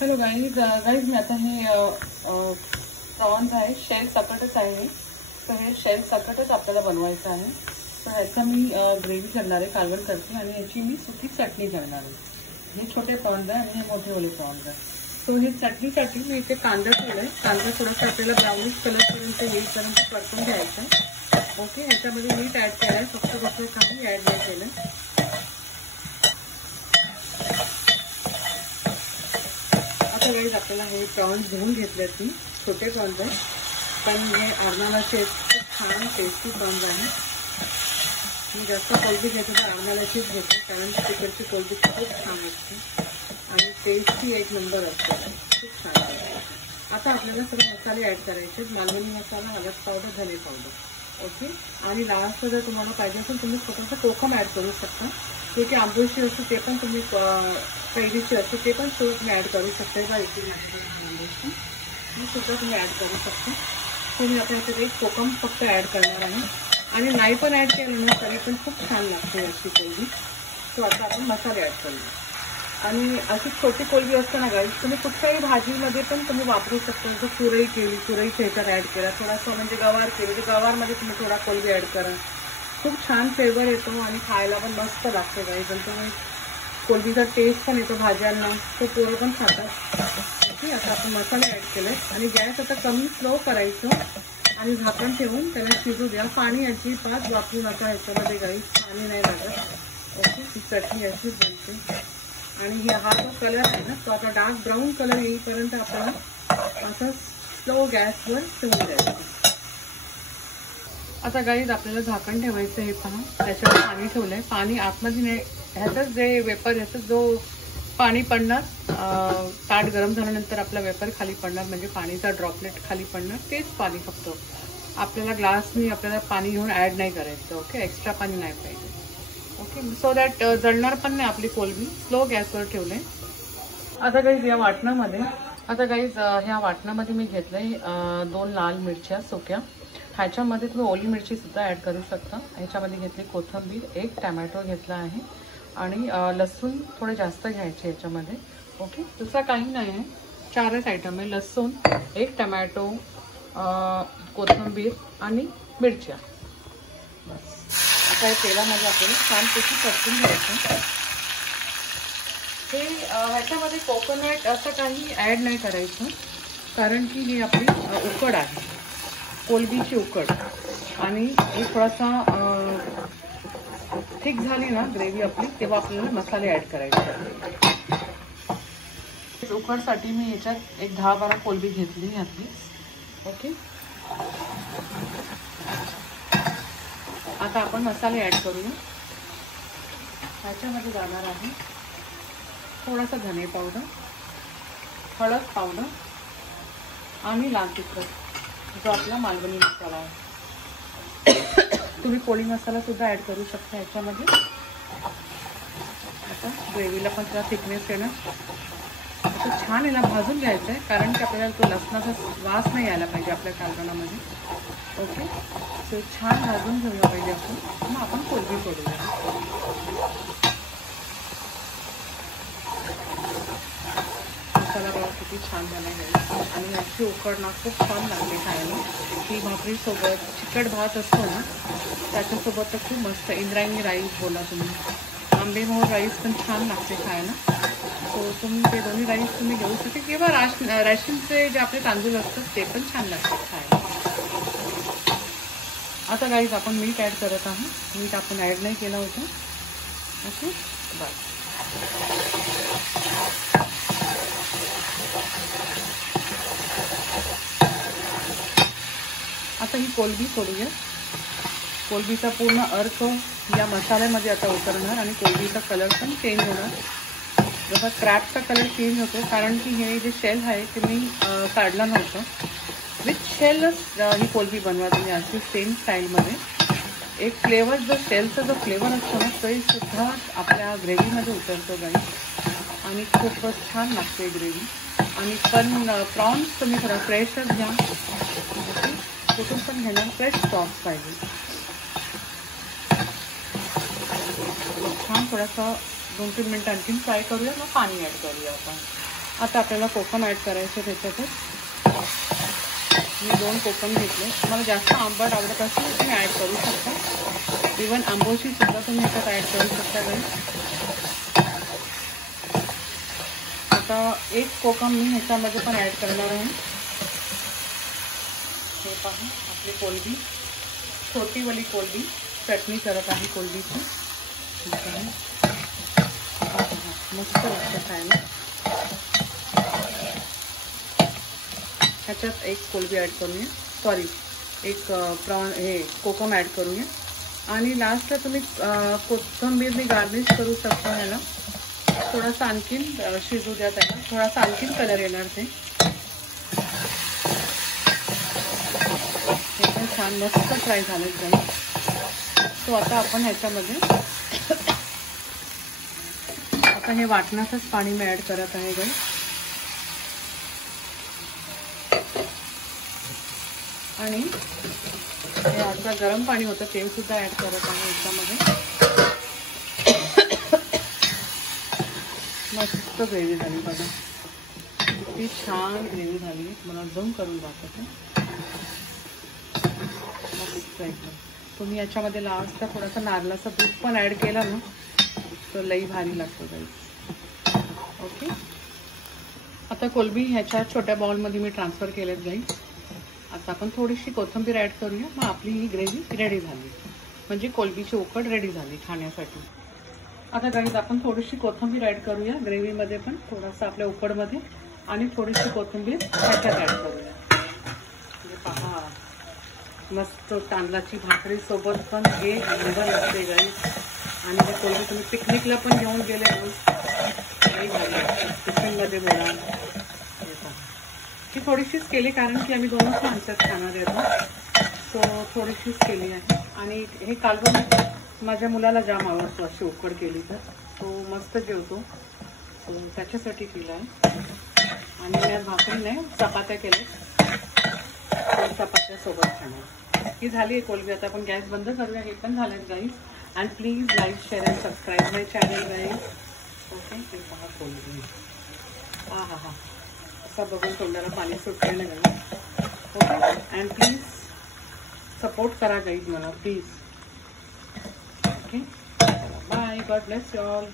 Hello guys मी आता हे prawns आहे, शेल सकटच आहे. तर हे शेल सकटच आपल्याला बनवायचं आहे. तर ह्याचा मी ग्रेव्ही करणार आहे, कालवण करते आणि याची मी सुकी चटणी करणार आहे. हे छोटे प्रॉन्स आहे आणि हे मोठे ओले प्रॉन्स आहे. तो हे चटणीसाठी मी इथे कांदा ठेवलाय. कांदा थोडासा आपल्याला ब्राउनिश कलरपर्यंत येईपर्यंत परतून घ्यायचा. ओके, ह्याच्यामध्ये मीठ ऍड केलंय, फक्त दुसरं काही ऍड नाही केलं. वेळेस आपल्याला हे प्रॉन्स धुवून घेतलेत. मी छोटे प्रॉन्स आहेत, पण हे आरनालाचे खूप छान टेस्टी प्रॉन्स आहे. मी जास्त कोलंबी घेते तर आरनालाचीच घेते, कारण तिकडची कोलंबी खूप छान असते आणि टेस्टी एक नंबर असते, खूप छान असते. आता आपल्याला सगळे मसाले ऍड करायचे. मालवणी मसाला, हळद पावडर, धने पावडर. ओके, आणि लास्ट जर तुम्हाला पाहिजे असेल तुम्ही स्वतःचं कोकम ऍड करू शकता. जे की आंबोशी असते ते पण तुम्ही कैरीची असते ते पण तुम्ही ऍड करू शकता. सुद्धा तुम्ही ऍड करू शकता. तुम्ही आता याच्यात एक कोकम फक्त ऍड करणार आहे आणि नाही पण ऍड केलं ना तरी पण खूप छान लागते अशी कोलंबी. तो आता आपण मसाले ऍड करूया. आणि अशी छोटी कोलंबी असते ना गाईस, तुम्ही कुठल्याही भाजीमध्ये पण तुम्ही वापरू शकता. जसं सुरई केली, सुरईच्या ह्याच्यात ऍड केला, थोडासा म्हणजे गवार केली तर गवारमध्ये तुम्ही थोडा कोलंबी ऍड करा. खूप छान फ्लेवर येतो आणि खायला पण मस्त लागते गाईस. आणि तुम्ही कोलंबीचा टेस्ट पण येतो भाज्यांना, तो पोरं पण खातात. ओके, आता आपण मसाले ऍड केले आणि गॅस आता कमी स्लो करायचं आणि झाकण ठेवून त्याला शिजू द्या. पाणी अजिबात वापरू नका ह्याच्यामध्ये गाईस, पाणी नाही लागत. ओके, ही चटणी अशीच बनते. आणि हा जो कलर आहे ना तो आता डार्क ब्राऊन कलर येईपर्यंत आपल्याला असं स्लो गॅसवर ठेवून द्यायचं. आता गाईज आपल्याला झाकण ठेवायचं. हे पहा, त्याच्यावर पाणी ठेवलंय. पाणी आतमध्ये नाही, ह्याचं जे वेपर, ह्याचं जो पाणी पडणार, ताट गरम झाल्यानंतर आपला वेपर खाली पडणार, म्हणजे पाणीचा ड्रॉपलेट खाली पडणार, तेच पाणी फक्त आपल्याला ग्लासनी आपल्याला पाणी घेऊन ऍड नाही करायचं. ओके, एक्स्ट्रा पाणी नाही पाहिजे. ओके, सो दॅट जळणार पण नाही आपली कोलंबी. स्लो गॅसवर ठेवले. आता गाईज या वाटणामध्ये ह्या वाटणामध्ये मी घेतलंय 2 लाल मिरच्या सुक्या. ह्याच्यामध्ये तुम्ही ओली मिरची सुद्धा ऍड करू शकता. ह्याच्यामध्ये घेतली कोथिंबीर, 1 टमॅटो घेतला आहे आणि लसूण थोडे जास्त घ्यायचे ह्याच्यामध्ये. ओके, दुसरा काही नाही आहे, 4च आयटम आहे. लसूण, 1 टमॅटो, कोथिंबीर आणि मिरच्या. बस. आता हे तेलामध्ये आपल्याला छानपैकी परतून घ्यायचं. हे ह्याच्यामध्ये कोकोनट असं काही ऍड नाही करायचं, कारण की ही आपली उकड आहे, कोलंबीची उकड. आणि हे थोडासा थिक झाली ना ग्रेव्ही आपली, तेव्हा आपल्याला मसाले ऍड करायचे. उकडसाठी मी याच्यात एक 10-12 कोलंबी घेतली यातली. ओके, आता आपण मसाले ऍड करूया. ह्याच्यामध्ये जाणार आहे थोडासा धने पावडर, हळद पावडर आणि लाल तिखट, जो आपला मालवणी मसाला आहे. तुम्ही पोळी मसाला सुद्धा ऍड करू शकता ह्याच्यामध्ये. आता ग्रेव्हीला पण थोडा थिकनेस येणार. आता छान याला भाजून घ्यायचं आहे, कारण की आपल्याला तो लसणाचा वास नाही यायला पाहिजे आपल्या कालवणामध्ये. ओके, सो छान भाजून घेऊया पाहिजे आपण. मग आपण कोलंबी सोडूया. मसाला बघा किती छान झाला आहे आणि याची उकड ना खूप छान लागते खायला. ही भाकरीसोबत चिकट भात असतो ना त्याच्यासोबत तर खूप मस्त. इंद्रायणी राईस बोला तुम्ही, आंबेमोहर राईस पण छान लागते खायला. सो तुम्ही ते दोन्ही राईस तुम्ही घेऊ शकता, किंवा राशनचे जे आपले तांदूळ असतात ते पण छान लागतात खायला. आता गाईज आपण मीठ ऍड करत आहोत. मीठ आपण ऍड नाही केलं होतं. ओके, बस. आता ही कोलंबी सोडूया. कोलंबीचा पूर्ण अर्क या मसाल्यामध्ये आता उतरणार आणि कोलंबीचा कलर पण चेंज होणार. जसा क्रॅबचा कलर चेंज होतो, कारण की हे जे शेल आहे ते मी काढलं नव्हतं. विथ शेलच ही कोलंबी बनवा तुम्ही अशी सेम स्टाईलमध्ये. एक फ्लेवर जो शेलचा जो फ्लेवर असतो ना तरी सुद्धा आपल्या ग्रेव्हीमध्ये उतरतो गाईस आणि खूपच छान लागते ग्रेव्ही. आणि पण प्रॉन्स तुम्ही थोडा फ्रेशच घ्या, कुठून पण घेणार, फ्रेश प्रॉन्स पाहिजे. छान थोडासा 2-3 मिनटं आणखीन फ्राय करूया, मग पाणी ॲड करूया आपण. आता आपल्याला कोकम ॲड करायचे त्याच्यातच. मी 2 कोकम घेतले. तुम्हाला जास्त आंबट आवडत असेल तर तुम्ही ॲड करू शकता. इवन आंबोशी सुद्धा तुम्ही ह्याच्यात ॲड करू शकता गाईस. आता 1 कोकम मी ह्याच्यामध्ये पण ॲड करणार आहे. हे पहा आपली कोलबी, छोटीवाली कोलबी चटणी करत आहे कोलबीची. मस्त लागतं खायला. ह्याच्यात 1 कोलबी ॲड करूया, सॉरी 1 प्रॉन हे कोकम ॲड करूया. आणि लास्टला तुम्ही कोथिंबीरने गार्निश करू शकता. ह्याला थोडासा आणखीन शिजू द्या, त्याला थोडासा आणखीन कलर येणार ते. हे पण छान मस्त फ्राय झालं जाईल. तो आता आपण ह्याच्यामध्ये आता हे वाटणाचंच पाणी मी ॲड करत आहे गाईस. आणि हे आता गरम पाणी होतं ते सुद्धा ॲड करत आहे याच्यामध्ये. मस्त ग्रेव्ही झाली बघा, किती छान ग्रेव्ही झाली. मला झूम करून दाखवते. मस्त एकदम. तुम्ही याच्यामध्ये लास्टला थोडासा नारळाचं दूध पण ॲड केला ना तर लई भारी लागतो गाईस. ओके, आता कोलबी ह्याच्या छोट्या बाउलमध्ये मी ट्रान्सफर केलेत गाईस. आता आपण थोडीशी कोथिंबीर ॲड करूया. मग आपली ही ग्रेव्ही रेडी झाली, म्हणजे कोलबीची उकड रेडी झाली खाण्यासाठी. आता गाईस आपण थोडीशी कोथिंबीर ॲड करूया ग्रेव्हीमध्ये पण, थोडासा आपल्या उकडमध्ये, आणि थोडीशी कोथिंबीर ह्याच्यात ॲड करूया. म्हणजे पहा मस्त तांदळाची भाकरी सोबत पण एक नंबर लागते गाईस. आणि ते कोलबी तुम्ही पिकनिकला पण घेऊन गेले टिफिनमध्ये बोला. ती थोडीशीच केली कारण की आम्ही 2च माणसात खाणार येतो, सो थोडीशीच केली आहे. आणि हे कालवण माझ्या मुलाला जाम आवडतो अशी उकड केली तर, तो मस्त जेवतो, सो त्याच्यासाठी केलं आहे. आणि यात भाकरी नाही, चपात्या केल्या, चपात्यासोबत खाणार. ही झाली आहे कोलबी. आता आपण गॅस बंद करूया. हे पण झालं guys. And please like, share and subscribe my channel guys. Okay, हे पहा कोलबी. हा हा हा, असा बघून तोंडाला पाणी सुटले ना guys. Okay, and please support करा गाईज मला, please. Okay, bye, God bless you all.